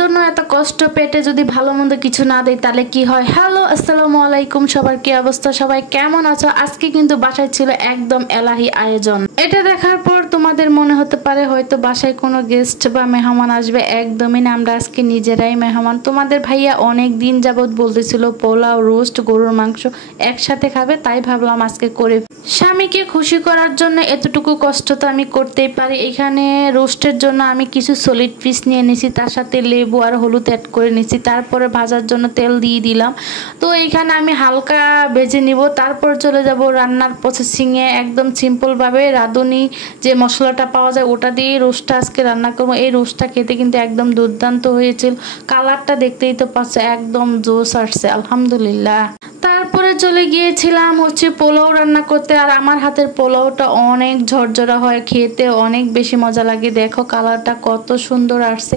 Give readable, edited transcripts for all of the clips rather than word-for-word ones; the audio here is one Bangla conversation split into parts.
জন্য এত কষ্ট, পেটে যদি ভালো মন্দ কিছু না দেয় তাহলে কি হয়। হ্যালো আসসালামু আলাইকুম, সবার কি অবস্থা, সবাই কেমন আছো? আজকে কিন্তু বাসায় ছিল একদম এলাহি আয়োজন। এটা দেখার পর তোমাদের মনে হতে পারে হয়তো বাসায় কোনো গেস্ট বা মেহমান আসবে, একদমই না, আমরা আজকে নিজেরাই মেহমান। তোমাদের ভাইয়া অনেক দিন যাবত বলতেছিল পোলাও, রোস্ট, গরুর মাংস একসাথে খাবে, তাই ভাবলাম আজকে করে। স্বামীকে খুশি করার জন্য এতটুকু কষ্ট তো আমি করতেই পারি। এখানে রোস্টের জন্য আমি কিছু সলিড পিস নিয়ে নিছি, তার সাথে লেবু আর হলুদ অ্যাড করে নিছি, তারপরে ভাজার জন্য তেল দিয়ে দিলাম। তো এইখানে আমি হালকা ভেজে নিব, তারপর চলে যাব রান্নার প্রসেসিংয়ে। একদম সিম্পলভাবে রাঁধুনি যে মশলাটা পাওয়া যায় ওটা দিয়ে রোস্টটা আজকে রান্না করবো। এই রোস্টটা খেতে কিন্তু একদম দুর্দান্ত হয়েছিল, কালারটা দেখতেই তো পাচ্ছে, একদম জোস আসছে আলহামদুলিল্লাহ। তারপরে চলে গিয়েছিলাম হচ্ছে পোলাও রান্না করতে, আর আমার হাতের পোলাওটা অনেক ঝরঝরা হয়, খেতে অনেক বেশি মজা লাগে। দেখো কালারটা কত সুন্দর আসছে,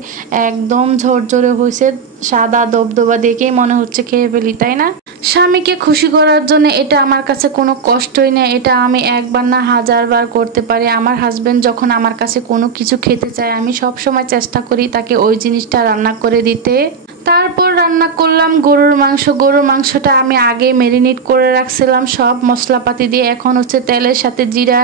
একদম ঝরঝরে হয়েছে, সাদা দবদবা দেখেই মনে হচ্ছে খেয়ে ফেলি, তাই না? স্বামীকে খুশি করার জন্য এটা আমার কাছে কোনো কষ্টই নেই, এটা আমি একবার না হাজারবার করতে পারি। আমার হাজবেন্ড যখন আমার কাছে কোনো কিছু খেতে চায় আমি সব সময় চেষ্টা করি তাকে ওই জিনিসটা রান্না করে দিতে। তারপর রান্না করলাম গরুর মাংস। গরুর মাংসটা আমি আগে ম্যারিনেট করে রাখছিলাম সব মশলাপাতি দিয়ে, এখন হচ্ছে তেলের সাথে জিরা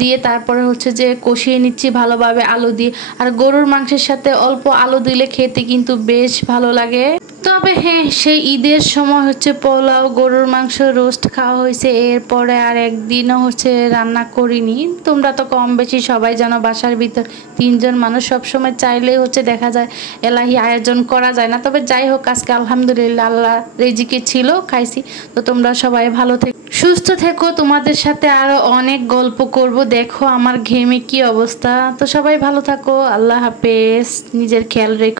দিয়ে তারপরে হচ্ছে যে কষিয়ে নিচ্ছি ভালোভাবে আলু দিয়ে। আর গরুর মাংসের সাথে অল্প আলু দিলে খেতে কিন্তু বেশ ভালো লাগে। তবে হ্যাঁ, সেই ঈদের সময় হচ্ছে পোলাও, গরুর মাংস, রোস্ট খাওয়া হয়েছে, এরপরে আর একদিনও হচ্ছে রান্না করিনি। তোমরা তো কম বেশি সবাই জানো বাসার ভিতর তিনজন মানুষ, সবসময় চাইলেই হচ্ছে দেখা যায় এলাহি আয়োজন করা যায় না। তবে যাই হোক, আজকে আলহামদুলিল্লাহ আল্লাহ রিজিকে ছিল, খাইছি। তো তোমরা সবাই ভালো থেকো, সুস্থ থেকো, তোমাদের সাথে আরো অনেক গল্প করব। দেখো আমার ঘেমে কি অবস্থা। তো সবাই ভালো থাকো, আল্লাহ হাফেজ, নিজের খেয়াল রেখো।